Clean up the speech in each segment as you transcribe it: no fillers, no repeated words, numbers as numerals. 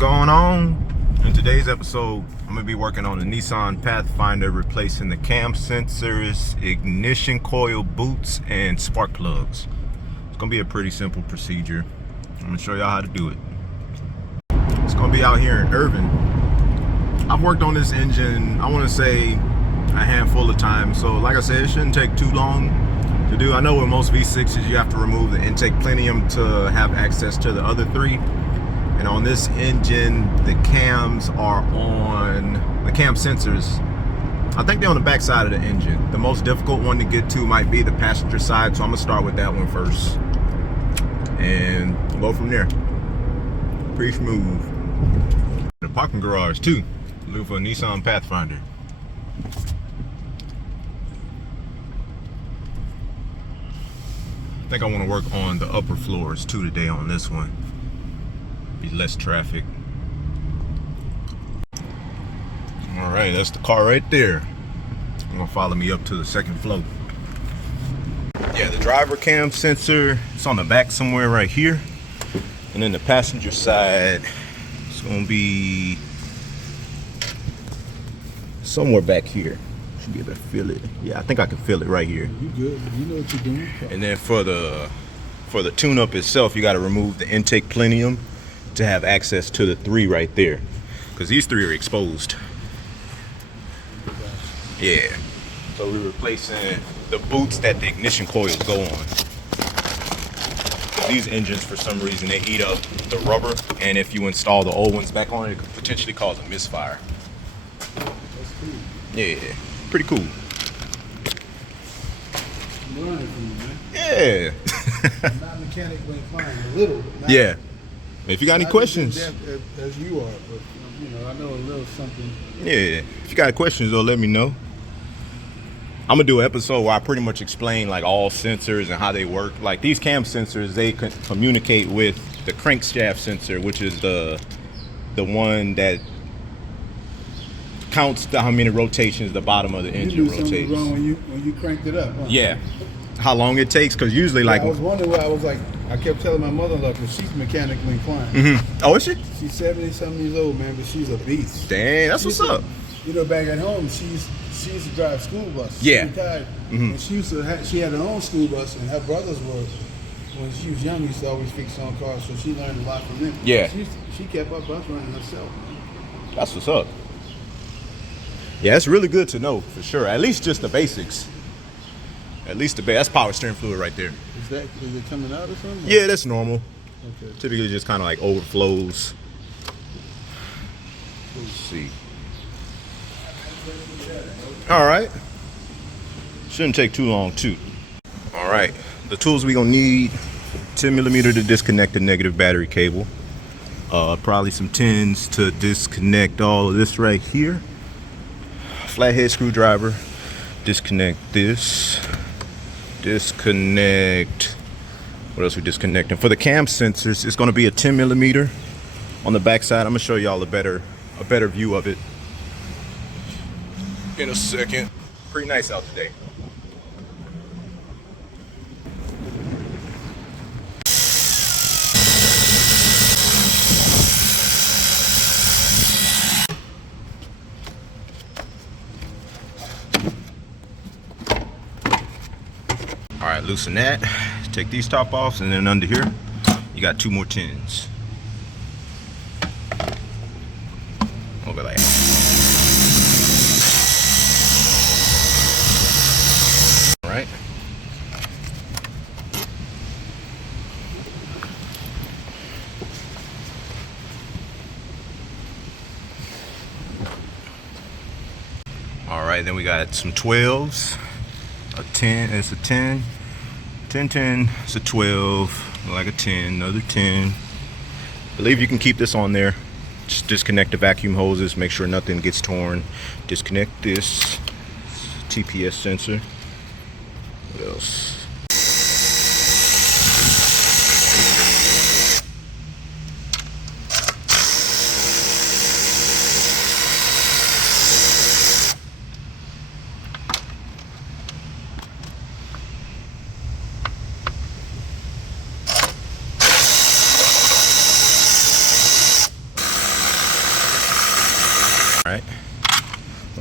going on? In today's episode, I'm gonna be working on the Nissan Pathfinder, replacing the cam sensors, ignition coil boots, and spark plugs. It's gonna be a pretty simple procedure. I'm gonna show y'all how to do it. It's gonna be out here in Irving. I've worked on this engine, I wanna say a handful of times. So like I said, it shouldn't take too long to do. I know with most V6s, you have to remove the intake plenum to have access to the other three. And on this engine, the cams are on, the cam sensors, I think they're on the back side of the engine. The most difficult one to get to might be the passenger side, so I'm gonna start with that one first. And go from there. Pretty smooth. The parking garage too. Look for a Nissan Pathfinder. I think I wanna work on the upper floors too today on this one. Be less traffic. All right, that's the car right there. I'm gonna follow me up to the second floor. Yeah, the driver cam sensor, it's on the back somewhere right here. And then the passenger side, it's gonna be somewhere back here. Should be able to feel it. Yeah, I think I can feel it right here. You good, you know what you're doing. And then for the tune-up itself, you gotta remove the intake plenum to have access to the three right there, because these three are exposed. Yeah, so we're replacing the boots that the ignition coils go on. These engines, for some reason, they eat up the rubber, and if you install the old ones back on it, could potentially cause a misfire. That's cool. Yeah, pretty cool. I'm learning from you, man. Yeah. I'm not mechanically inclined, a little. Yeah. If you got any questions, as you are, but you know, I know a little something. yeah, if you got questions though, let me know. I'm gonna do an episode where I pretty much explain like all sensors and how they work. Like these cam sensors, they can communicate with the crankshaft sensor, which is the one that counts how many rotations the bottom of the engine rotates. You knew something wrong when you cranked it up, huh? Yeah, how long it takes, because usually like I was wondering why. I was like, I kept telling my mother-in-law, because she's mechanically inclined. Mm-hmm. Oh, is she? She's 70-something years old, man, but she's a beast. Dang, that's what's up. You know, back at home, she used to drive school bus. Yeah. She retired, Mm-hmm. and she had her own school bus, and her brothers were, when she was young, used to always fix her own cars, so she learned a lot from them. Yeah. She kept up bus running herself. That's what's up. Yeah, it's really good to know for sure. At least just the basics. At least that's power steering fluid right there. Is it coming out or something? Yeah, that's normal. Okay. Typically just kind of like overflows. Let's see. All right. Shouldn't take too long too. All right. The tools we gonna need: 10mm to disconnect the negative battery cable. Probably some 10s to disconnect all of this right here. Flathead screwdriver. Disconnect this. Disconnect. What else we disconnecting? For the cam sensors, it's going to be a 10mm on the back side. I'm going to show y'all a better view of it in a second. Pretty nice out today. All right, loosen that. Take these top offs, and then under here, you got 2 more 10s. Over there. All right. All right, then we got some 12s. A 10, it's a 10. 10, it's a 12, like a 10, another 10. I believe you can keep this on there. Just disconnect the vacuum hoses, make sure nothing gets torn. Disconnect this TPS sensor. What else?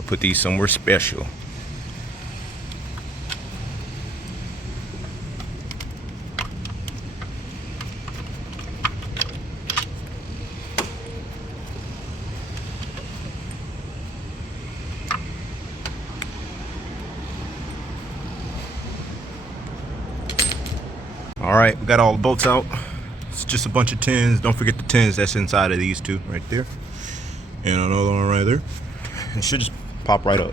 Put these somewhere special. All right, we got all the bolts out. It's just a bunch of tins. Don't forget the tins that's inside of these two right there. And another one right there. It should just pop right up.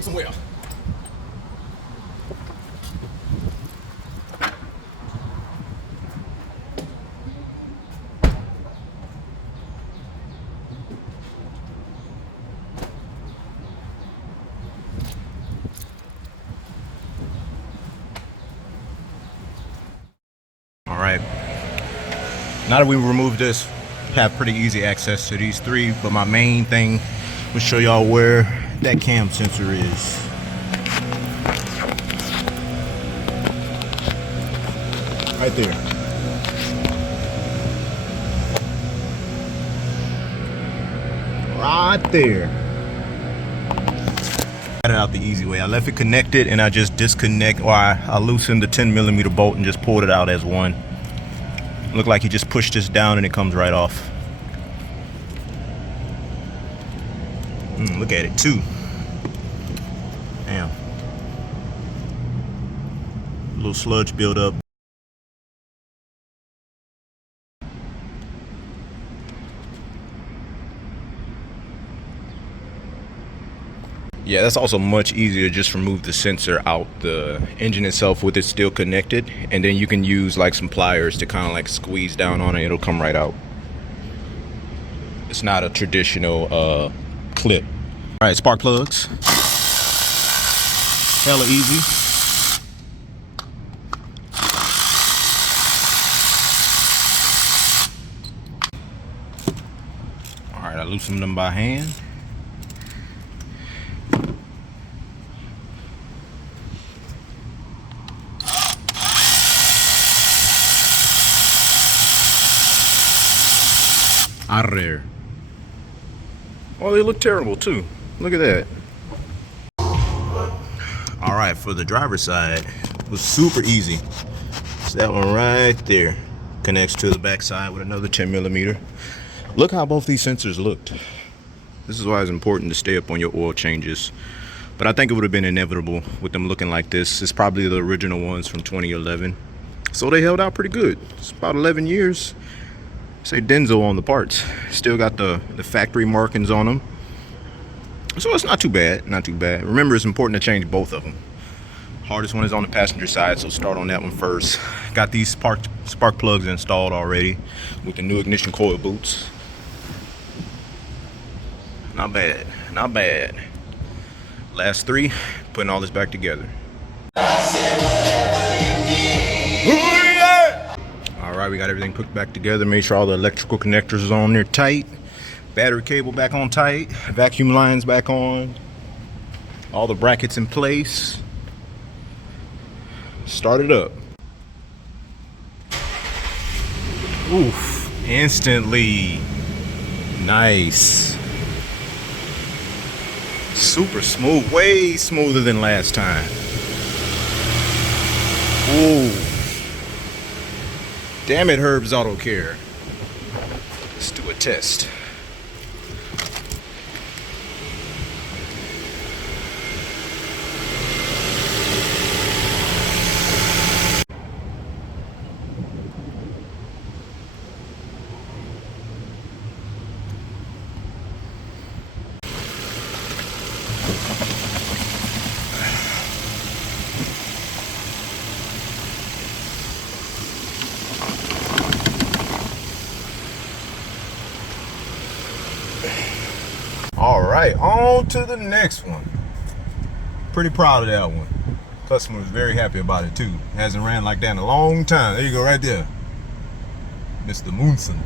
Somewhere. All right. Now that we removed this, have pretty easy access to these three, but my main thing will show y'all where that cam sensor is. Right there. Right there. Got it out the easy way. I left it connected and I just I loosened the 10mm bolt and just pulled it out as one. Looked like you just push this down and it comes right off. Look at it too. Damn. A little sludge buildup. Yeah, that's also much easier. Just remove the sensor out the engine itself with it still connected, and then you can use like some pliers to kind of like squeeze down on it. It'll come right out. It's not a traditional clip. All right, spark plugs. Hella easy. All right, I loosen them by hand. Out of there. Oh, they look terrible too. Look at that. All right, for the driver's side, it was super easy. So that one right there connects to the back side with another 10mm. Look how both these sensors looked. This is why it's important to stay up on your oil changes. But I think it would have been inevitable with them looking like this. It's probably the original ones from 2011. So they held out pretty good. It's about 11 years. Say Denso on the parts. Still got the factory markings on them. So it's not too bad, not too bad. Remember, it's important to change both of them. Hardest one is on the passenger side, so start on that one first. Got these spark plugs installed already with the new ignition coil boots. Not bad, not bad. Last three, putting all this back together. All right, we got everything put back together. Make sure all the electrical connectors are on there tight. Battery cable back on tight. Vacuum lines back on. All the brackets in place. Start it up. Oof, instantly. Nice. Super smooth, way smoother than last time. Ooh. Damn it, HerbzAutoCare. Let's do a test. All right, on to the next one. Pretty proud of that one. Customer was very happy about it too. Hasn't ran like that in a long time. There you go, right there, Mr. Moonson.